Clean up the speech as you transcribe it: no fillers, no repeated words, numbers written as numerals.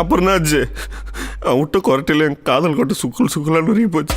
அப்புறம் தான் ஆச்சு, அவன் விட்ட குரட்டையில என் காதல் கொட்டு சுக்குலான்னு உருகி போச்சு.